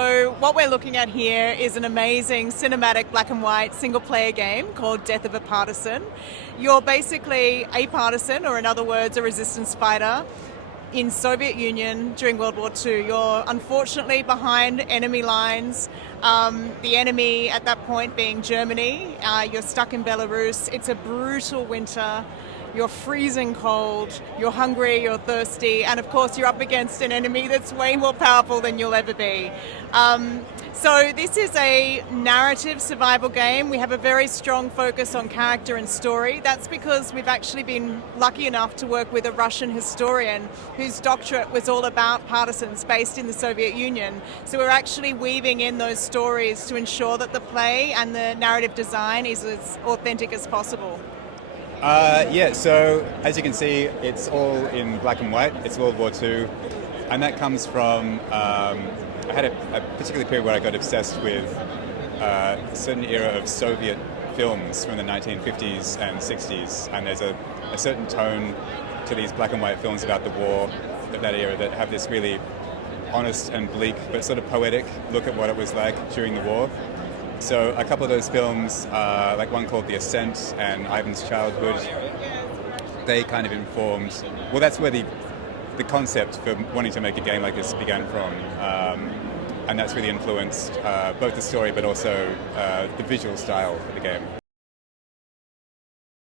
So what we're looking at here is an amazing cinematic black and white single player game called Death of a Partisan. You're basically a partisan, or in other words, a resistance fighter in Soviet Union during World War II. You're unfortunately behind enemy lines, the enemy at that point being Germany. You're stuck in Belarus. It's a brutal winter. You're freezing cold, you're hungry, you're thirsty, and of course you're up against an enemy that's way more powerful than you'll ever be. So this is a narrative survival game. We have a very strong focus on character and story. That's because we've actually been lucky enough to work with a Russian historian whose doctorate was all about partisans based in the Soviet Union. So we're actually weaving in those stories to ensure that the play and the narrative design is as authentic as possible. So as you can see, it's all in black and white. It's World War II, and that comes from, I had a particular period where I got obsessed with a certain era of Soviet films from the 1950s and 60s, and there's a certain tone to these black and white films about the war of that era that have this really honest and bleak, but sort of poetic look at what it was like during the war. So a couple of those films, like one called The Ascent and Ivan's Childhood, they kind of informed, well, that's where the concept for wanting to make a game like this began from. And that's really influenced both the story but also the visual style of the game.